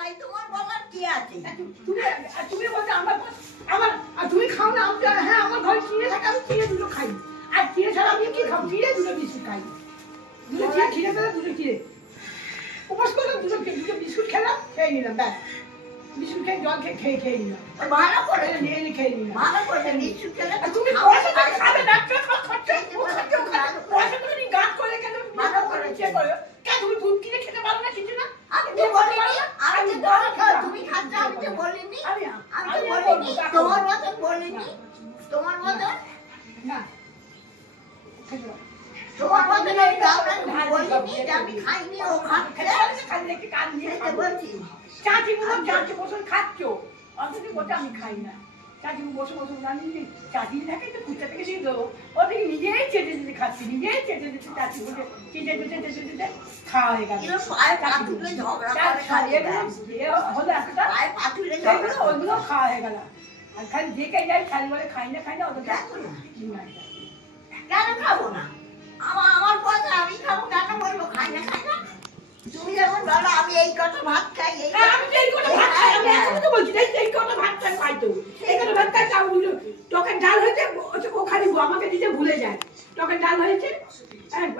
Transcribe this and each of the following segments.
খাই, তোমার বলার কি আছে? তুমি বলতে আমার তুমি খাও না? হ্যাঁ, আমার ঘরে চিড়ে থাকে, আমি চিড়ে দুটো খাই। আর চিড়ে ছাড়া আমি কি খাবো? চিড়ে দুটো বিস্কুট খাই, দুটো চিড়ে পেলে দুটো চিড়ে উপোস করলাম, দুটো বিস্কুট খেলাম, খেয়ে নিলাম, ব্যাস। বিস্কুট খেয়ে জল খেয়ে নিলাম, ভালো করে নিয়ে খেয়ে নিলাম। ভালো করে বিস্কুট খেলে তুমি পয়সা টাকা খাবে, ডাক্তার খরচা পয়সা তুমি গাছ করে কেন ভালো করে চেয়ে করো? কেন তুমি দুধ কিনে খেতে পারো না? কিছু না, আমি তো বলিনি, আমি তো তুমি খাচ্ছ, আমি তো বলিনি, আমি তো বলিনি, তোমার মতন বলিনি, তোমার মতন না, তোমার মতন আমি বলিনি যে আমি খাইনি, ও খাচ্ছে খালি একটু কান দিয়ে বলছি। চাচি বসে খাচ্ছ, অথচ বলতে আমি খাই না। চাচি বসে জানি চাচি দেখে তো কুচা থেকে দিয়ে দেবো, ও থেকে নিজেই চেটে চেটে খাচ্ছি, নিজেই চেটে চেটে চাচি বসে চেটে খাওয়া হয়ে গেল। ওইগুলো খাওয়া হয়ে গেল। আর খালি দেখে যাই, খালি বলে খাই না ওদের দেখো না কেন খাবো না? আমার পয়সা আমি খাবো, কেন বলবো খাই না? তুমি যেমন বলো আমি এই কটা ভাত খাই, আমি এই কটা ভাত খাই, আমি এখনো তো বলছি এই কটা ভাত খাই তো, এই কটা ভাত খাই। তাও টকের ডাল হয়েছে, ও খালি আমাকে দিতে ভুলে যায়। টকের ডাল হয়েছে,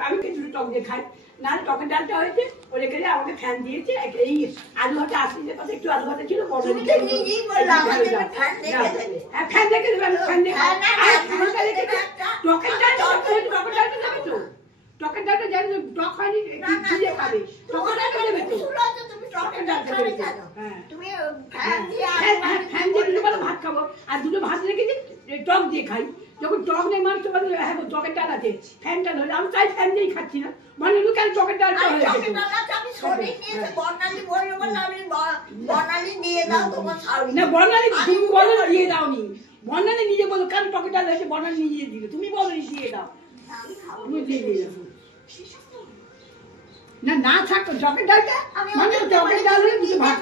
আমি কিছু টক দিয়ে খাই না, টকের ডালটা হয়েছে, ও রেখে আমাকে ফ্যান দিয়েছে। এই আলু ভাতে আসলে কথা একটু আলু ভাতে ছিল, ফ্যান দেখে দেবে, ফ্যান দেখে টকের ডালটা যাবে তো, টকের ডালটা জানি টক হয়নি, দিয়ে খাবে, টকের ডালটা দেবে তো, টকের ডালটা দেবে তো। তুমি ফ্যান দিয়ে দুটো ভাত খাবো, আর দুটো ভাত রেখেছি টক দিয়ে খাই। যখন টক নেই মানুষ তো হ্যাঁ টকের ডাল আছে, ফ্যানটা ধরে আমি তাই ফ্যান দিয়েই খাচ্ছি না, মানে কেন টকের ডালটা হয়ে গেছে। বর্ণালী দিয়ে দাও, তোমার না বর্ণালী তুমি বলো দিয়ে দাওনি, বর্ণালী নিজে বলো কেন টকের ডাল হয়েছে, বর্ণালী নিজে দিলে, তুমি বলো দিয়ে দাও, তুমি দিয়ে দাও না না থাকতো টকের ডালটা, মানে টকের ডাল হলে তুমি ভাত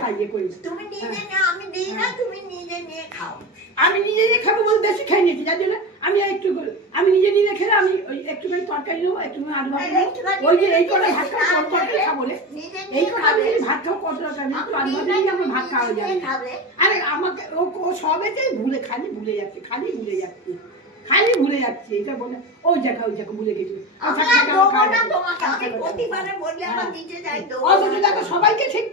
খাইয়ে করি। তুমি নিজে নাও, আমি দিই না, তুমি নিজে নিয়ে খাও। আমি নিজে নিয়ে খাবো বলে বেশি খেয়ে নিয়েছি, যার জন্য আমি একটু আমি নিজে খেলে আমি ওই একটুখানি তরকারি নেবো, একটুখানি আলু ভাত নেবো, ওই যে এই করে ভাত খাবো, তরকারি খাবো রে, এই করে আমি ভাত খাবো, কত দরকার নেই, একটু আলু ভাত নিয়ে আমার ভাত খাওয়া যাবে। আরে আমাকে ও সবেতেই খালি ভুলে যাচ্ছে, খালি ভুলে যাচ্ছে, এটা বলে ওই জায়গা ভুলে গেছি। সবাইকে ঠিক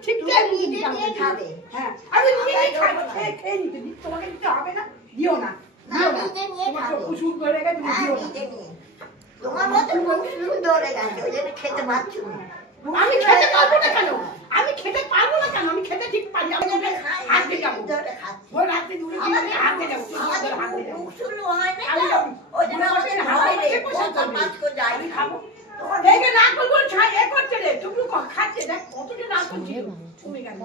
খাবে, হ্যাঁ আমি নিজেই খাবো, খেয়ে নিতে দিই, তোমাকে দিতে হবে না, দিও না, কুসুম করে গেছে, তোমার মতো কুসুম ধরে গেছে, ওই জন্য খেতে পারছো না। আমি খেতে পারবো না কেন? আমি খেতে পারবো না কেন? আমি খেতে ঠিক পারি, আমি হাঁটতে যাবো, ওই রাত্রে দূরে হাঁটতে যাবো, খাবো। দেখে না করবো ছাই এ করছে রে, তুমি খাচ্ছে, দেখ কতটা না করছি তুমি কেন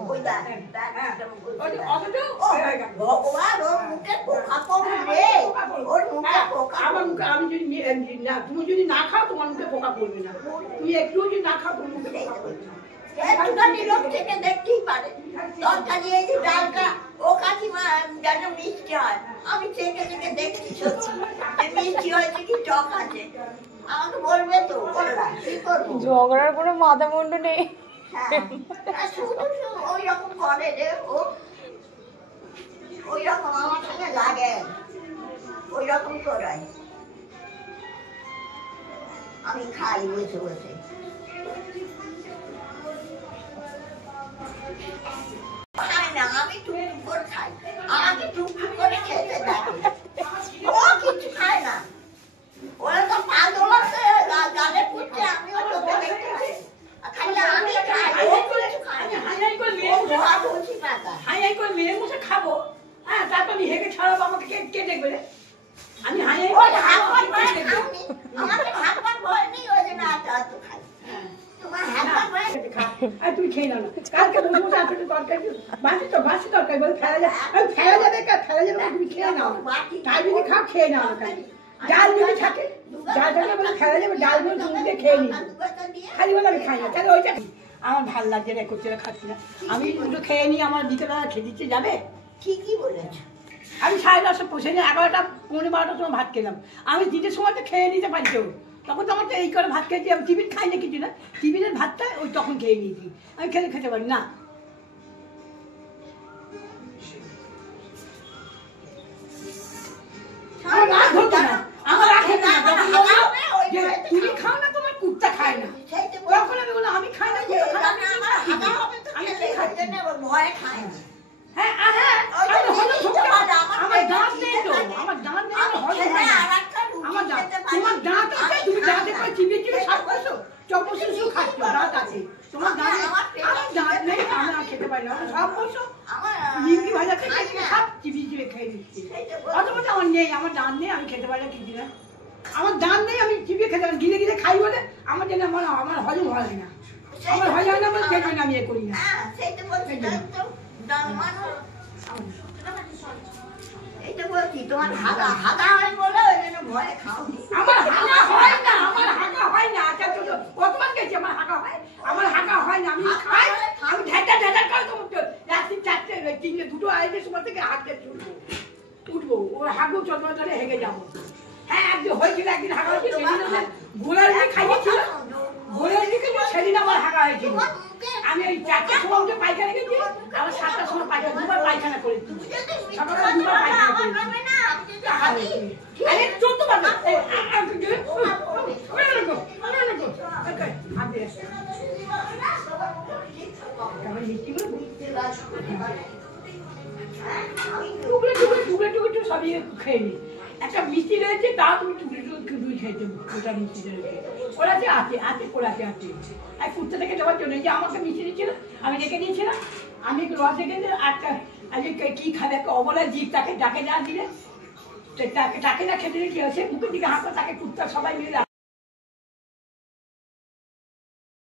আমি যদি তুমি যদি না খাও তোমার মুখে পোকা পড়বে না, তুমি একটু যদি না খাও তোমার মুখে পোকা পড়বে না। লোক থেকে দেখতেই পারে তরকারি এই যে ডালটা ও কাকিমা যেন মিষ্টি হয়, আমি থেকে দেখছি সত্যি মিষ্টি হয়েছে কি টক আছে, আমাকে বলবে তো ঝগড়ার কোনো মাথা মুন্ডু নেই। শুধু ওই রকম করে রে, ও ওই রকম আমার সঙ্গে লাগে, ওই রকম করে আমি খাই বসে বসে। খাই না, আমি টুকটুক করে খাই, আমাকে টুকটুক করে খেতে দেয়, ও কিছু খায় না, ওরা তো পাগল আছে গালে পুড়ছে, আমিও লোকে দেখতে পাই, খাইলে আমি খাই, ও কিছু খায় না, হাই করে মেয়ের মুখে খাবো, হ্যাঁ তারপর আমি হেঁকে ছাড়াবো, আমাকে কে দেখবে রে? আমি তুমি খেয়ে নাও, কালকে বসে বসে আসলে তরকারি বাসি তরকারি বলে ফেলা যাবে, তুমি খেয়ে নাও, তাই যদি খাও খেয়ে নাও, ডাল যদি থাকে বলে ফেলা যাবে, ডাল বলে তুমি খেয়ে নিই, খালি বলে আমি খাই না, তাহলে ওইটা আমার ভাল লাগছে না, করছে না, খাচ্ছি না, আমি দুটো খেয়ে নিই, আমার বিকেলবেলা খেয়ে দিচ্ছে যাবে। ঠিকই বলেছ, আমি 10:30 পৌঁছে নিয়ে 11টা 12:15 সময় ভাত খেলাম, আমি 3টের সময় তো খেয়ে নিতে পারি, তো তখন তো আমার তো এই করে ভাত খেয়েছি, আমি টিফিন খাই না কিছু না, টিফিনের ভাতটা ওই তখন খেয়ে নিয়েছি, আমি খেতে পারি না, আমার রাগ হতো না, আমার রাগ হতো না, যখন বললো যে তুমি খাও না তোমার কুত্তা খায় না, তখন আমি বললাম আমি খাই না, কুত্তা খায় না, আমি কি খাচ্ছি? ভয় খায় না। হ্যাঁ হ্যাঁ, আমি হজম শক্তি আমার দাঁত নেই তো, আমার দাঁত নেই, আমার হজম হয় না। আমার দাঁত, তোমার দাঁত আছে, তুমি দাঁতে করে চিবিয়ে চিবিয়ে সাত বছর চপসুসু খাচ্ছ, দাঁত আছে তোমার দাঁত, আমার দাঁত নেই, আমরা খেতে পারি না, আমরা সব বছর নিমকি ভাজা থেকে সব চিবিয়ে চিবিয়ে খেয়ে দিচ্ছি। অথচ আমার নেই, আমার দাঁত নেই, আমি খেতে পারি না কিছু না, আমার দাঁত নেই, আমি চিবিয়ে খেতে পারি, গিলে গিলে খাই বলে আমার যেন আমার হজম হয় না, আমার হজম হয় না বলে সেই জন্য আমি এ করি না। এইটা বলছি তোমার হাগা হাগা হয় বলে ওই জন্য ভয়ে খাও। আমার হাগা হয় না, আমার হাগা হয় না, আচ্ছা তো কতবার গেছি আমার হাগা হয়, আমার হাগা হয় না, আমি খাই, আমি ঢেটা ঢেটা করে তো রাত্রি 4টে 3টে 2টো আড়াইটের সময় থেকে হাঁটতে উঠবো, ও হাগু চন্দ্র ধরে হেগে যাবো। হ্যাঁ একদিন হয়েছিল, একদিন হাগা হয়েছিল, সেদিন গোলার দিকে খাইয়েছিল, গোলার দিকে সেদিন আমার হাগা হয়েছিল, আমি ওই 4টার সময় উঠে পায়খানা গেছি, আবার 7টার সময় পায়খানা, দুবার পায়খানা করেছি, সকালে দুবার পায়খানা করেছি। আরে চোদ্দ বার না, সবই খেয়ে নি। একটা মিষ্টি রয়েছে, তা তুমি টুকরে টুকরে খেয়েছো, ওটা মিষ্টি রয়েছে, ওরা যে আছে আছে কোলাতে আছে, আর কুত্তাটাকে দেওয়ার জন্য যে আমাকে মিষ্টি দিচ্ছিল, আমি রেখে দিয়েছিলাম, আমি একটু রস রেখে দিয়ে একটা আজকে কি খাবে, একটা অবলা জীব, তাকে ডাকে যা দিলে তাকে না খেতে কি হয়েছে, মুখের দিকে হাঁকা, তাকে কুত্তা সবাই মিলে